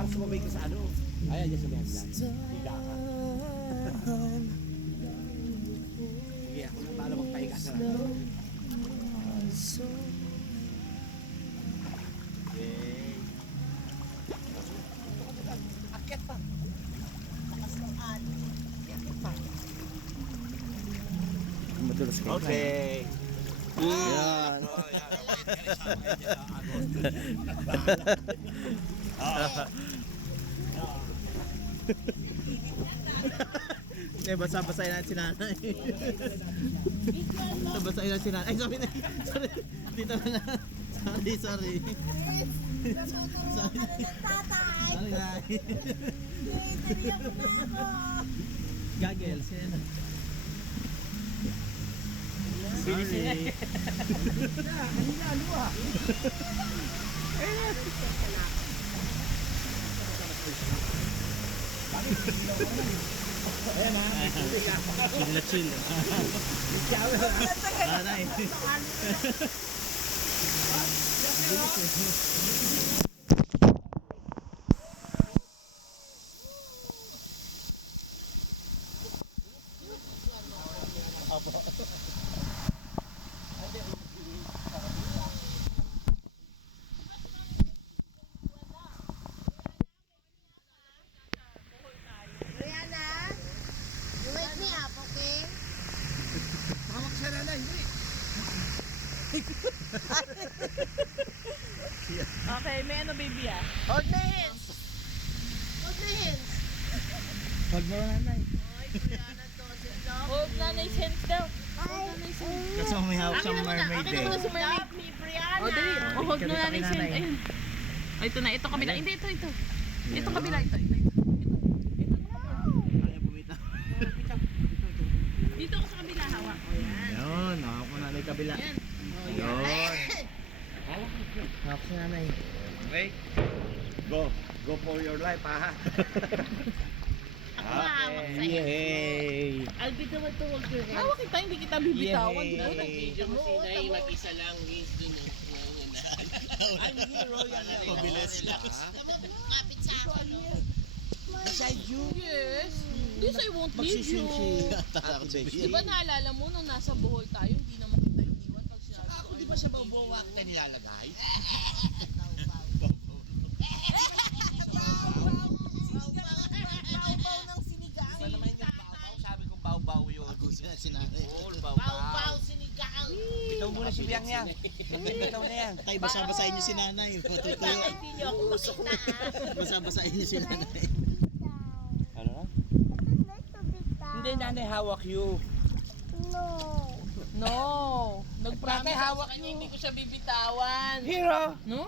Para sumabay ka sa ano. Ayan, dyan sabihan lang. Higa ka. Sige, ako na bahala magpahiga sa lang. Okay. Akyat pa. Takas ng ani. Akyat pa. Madulas kayo. Okay. Yan. Eh, basa-basahin natin si nanay. Basahin natin si nanay. Ay, sorry na. Sorry. Dito na na. Sorry, sorry. Sorry. Sorry, nanay. Gagels, yan. Sorry. Ayan na. Chill na chill. Nanay. Brianna, you wake me up, okay? Tawag siya na hindi. Okay, may ano baby ah. Hold my hands. Hold my hands. Huwag mo nanay. Oy, Brianna doesn't love Hold na nice hands daw. Kasi may hawak siyang mermaid Akin na muna eh. si mermaid. Love me, Brianna. O, dali. O, hold Kita na kay nice hands. nanay. Ayun. O, ito na. Ito kabila. Hindi, ito. Ito kabila. Ito. Ayaw bumitaw. Dito ako sa kabila. Hawak. O, yan. Yun, hawak mo nanay kabila. Yan. Yun. Hawak si nanay. Okay. Go for your life, ha? Ako mahawak sa'yo. Yay! I'll be the one to hold your hand. Hawak kita. Hindi kita bibitawan. Yay! Dito. Video mo, Sinay, Mag-isa lang, is dun yung I'm hero yan. Pabilis na. kapit sa akin. Beside you. Yes. This I won't leave you. Takot siya. Di ba naalala mo nung nasa Bohol tayo, hindi naman kita iniwan pag sinabi ko. Ako, di ba siya babawak na nilalagay? Baw-baw ng sinigang. Ano naman yung baw-baw? Sabi ko baw-baw yun. Gusto na si nanay. All Baw-baw baw-baw. sinigang. Ikaw muna si Biang yan. Bitaw na yan. Tay, basa-basahin niyo si nanay. Matutuyo. Bakit hindi niyo ako makita? Basa-basahin niyo si nanay. Ano na? Hindi nanay hawak you. No. Nag-promise Tatay, hawak ako sa kanya, niyo. hindi ko siya bibitawan. Hero! No?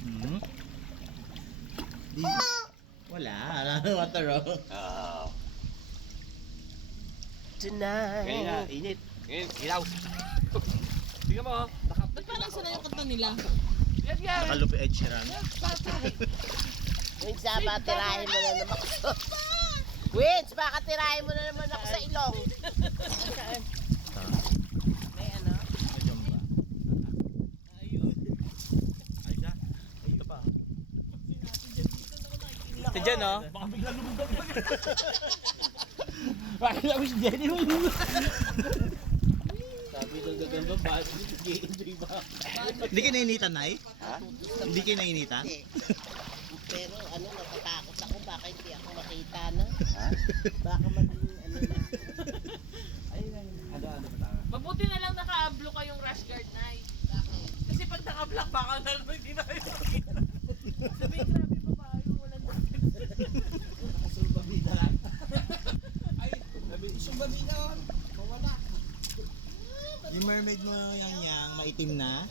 Hmm? Di... Wala. Wala na water oh. Oh. Tonight. Kaya nga, init. Ngayon, ilaw. Tingnan mo, Ba't parang sana yung kanta nila? yan yan. Nakalupi Ed Sheeran. Wins, baka tirahin mo na naman ako. Wins, baka tirahin mo na naman ako sa ilong. May ano? Ay siya. Ito pa. Ito dyan, oh. Baka bigla lumubog. Bakit ako si Jenny mo Sabi ko gagamba ba? Nag-i-enjoy ba? Hindi kayo nainitan, Nay? Ha? Hindi kayo nainitan? Hindi. Pero ano, natatakot ako. Baka hindi ako makita na. Ha? Baka maging ano na. Ano ba tayo? Mabuti na lang naka-block kayong rash guard na Kasi pag naka-block baka na lang hindi na kayo makita. Sabihin, grabe babae, walang dapat. Sumbabida lang. Ay, sumbabida on. Mawala. Yung mermaid mo yang maitim na?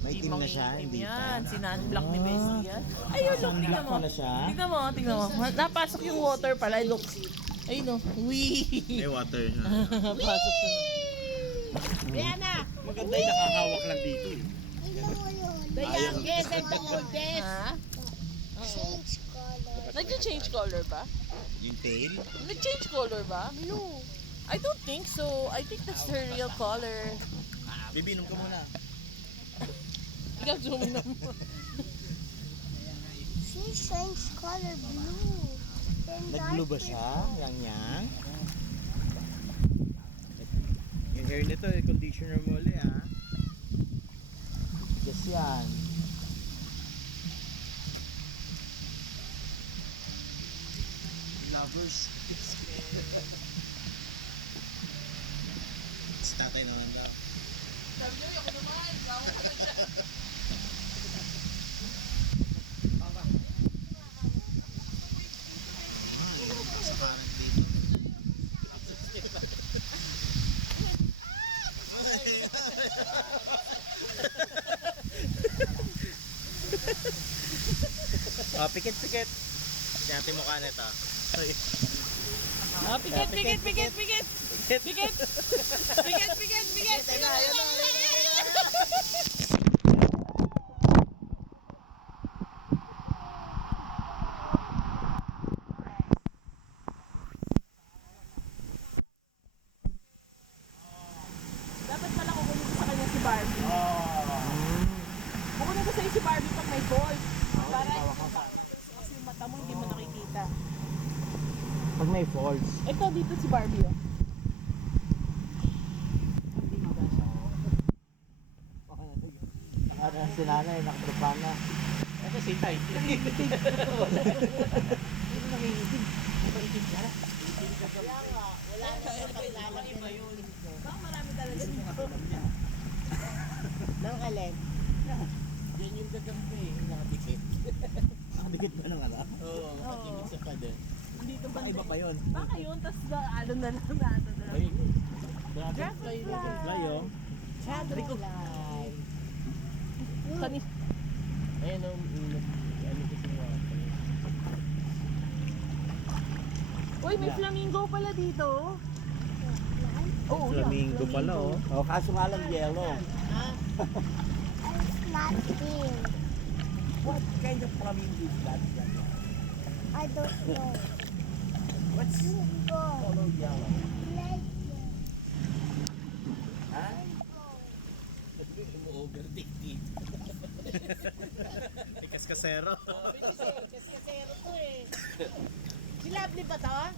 Maitim na siya, hindi pa. Yan, sinunblock ni Bessie yan. Ayun, look, tingnan Sunblock mo. pala siya. Tingnan mo. Napasok yung water pala, look. Ayun o. Wee! May water siya. Pasok siya. Diana, Maganda yung nakahawak lang dito. the youngest and the oldest. Ha? Nag-change color ba? Yung tail? Nag-change color ba? No. I don't think so. I think that's her real color. Bibinom ka muna. Ikaw zoom na mo. She changed color blue. Then Nag-blue ba dark siya? purple. Yang. Yung hair nito, conditioner mo ulit ah. Yes yan. Lovers. Si tatay naman daw. Sabi niya, ako naman. Gawa ka na siya. Sa parang dito. Oh, pikit-pikit. Siyate mukha nito. Ay. Ah, pikit, pikit, pikit, pikit. Pikit. Pikit, pikit, pikit. Ayun na, ayun na, ayun na. Dapat pala kukunin ko sa kanya si Barbie. Kukunin ko sa'yo si Barbie pag may balls. Para kasi yung mata mo hindi mo nakikita. Pag may falls. Ito dito si Barbie oh. Ano si nanay, nakatropa na. Ito si Tay. Wala na siya paglalagyan. Baka marami talaga dito. Nang alin? Yan yung gagampi. Nakadikit. Nakadikit ba ng ala? Oo, nakatingin sa pader. Dito ba? Iba pa yun. Baka yun, tapos ano na lang na ano na lang. Ay, dragonfly. Dragonfly oh. Dragonfly. Kanis. Ayun oh, ano kasi mo. Uy, may flamingo pala dito. Oo, Flamingo pala oh. Oh, kaso nga lang yellow. It's not pink. What kind of flamingo is that? I don't know. What's Go. color yellow? Like Ha? Mo-overtake dito. Ikas kasero. Kasero to eh. Si Lovely ba to?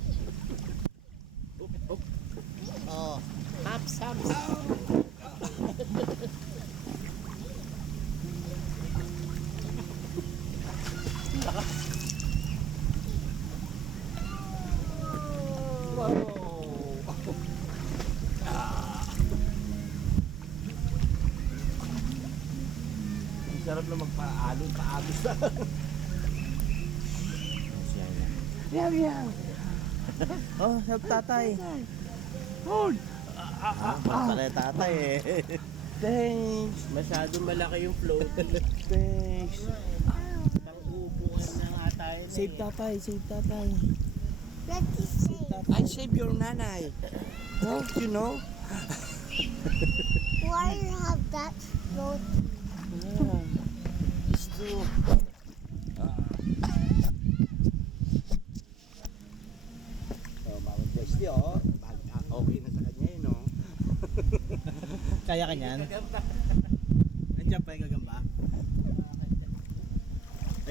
Oh. Haps, haps. Ang sarap na magpa-alon, paagos na. Yang, yang. Oh, help tatay. Hold. Pare tatay eh. Thanks. Masyadong malaki yung floaty. Thanks. Upuan na nga tayo. Save tatay, save tatay. Let me see. I save your nanay. No, you know? Why you have that float? Yeah. It's true. Oh, Mama Bestie, oh. Okay na sa kanya yun, no? Kaya ka niyan? Nandiyan pa yung gagamba?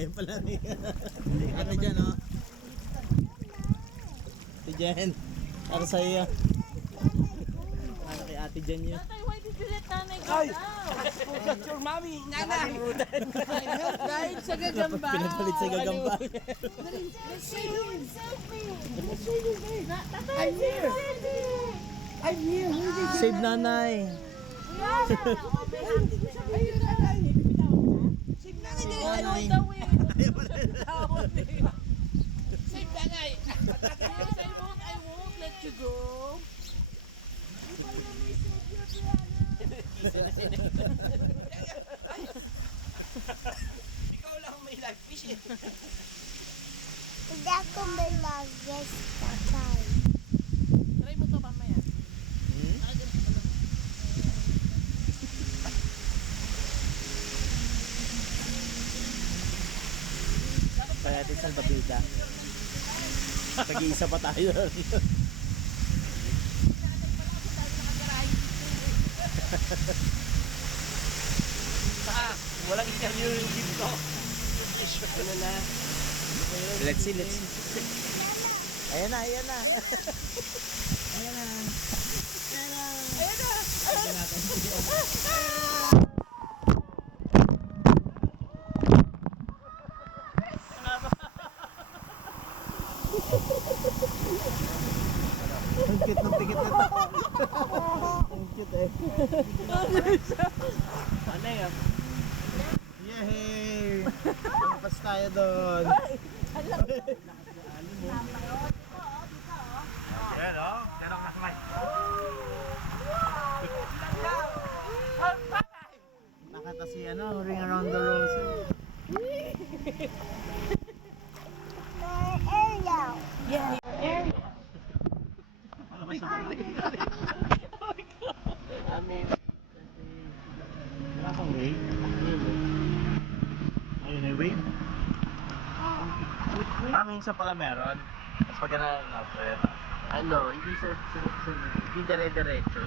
Ayun pala ni Ate Jen, oh. Ate Jen, para sa iyo. Para kay Ate Jen yun. Tatay, why did you let nanay go Ay! down? That's your mommy, nana! Dahil sa gagamba. Pinapalit sa gagamba. I'm here. I'm here! Save nanay! Ano daw eh. Tawad eh. Save nanay. Yes, I won't let you go. Ikaw lang may live fish eh. Hindi ako may lagos tatay. Try mo to mamaya. Kaya natin isang pabida. Tag-iisa pa tayo. Saka, Walang interview yung dito. Ano na? Let's see. Ayan na. Ayan na. Ang cute ng pikit nito. Ang cute eh. Ano yan? Yay! Lampas tayo doon. Ayan o. Ganong nakamay. Nakata si Ring Around the Rosy. Amin. Wala kang wave? Ayun ay wave. Sa pala meron. Tapos pag na-upper. Ano, hindi hindi dire-diretso.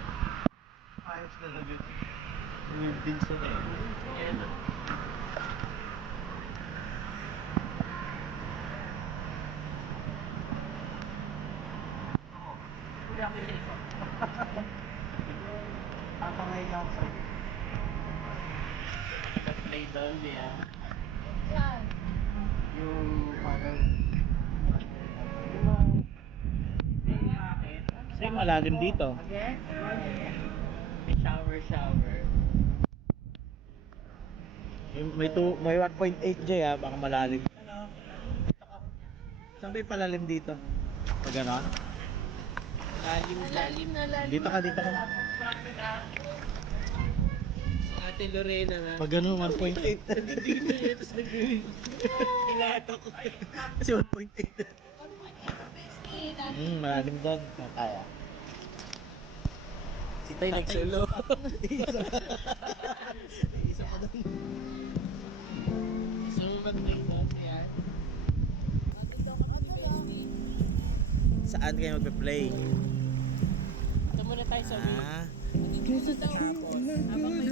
Ayos na lang yun. Wave din sila eh. Yan. Tatangay lang sa'yo. Play down niya. Yan. Yung parang... Kasi malalim dito. May shower. May 1.8 J baka malalim. Saan ba yung palalim dito? Pag ganon? Lalim na. Dito ka. Ate Lorena na. Pag ganon, 1.8. Dito niya, tapos Hinatok. Kasi 1.8. Malalim doon. Kaya. Si Tay nagsalo. Isa pa doon. Gusto mo mag-play down? Yan. Saan kayo magpe-play? Ito muna tayo sa Ah. Habang may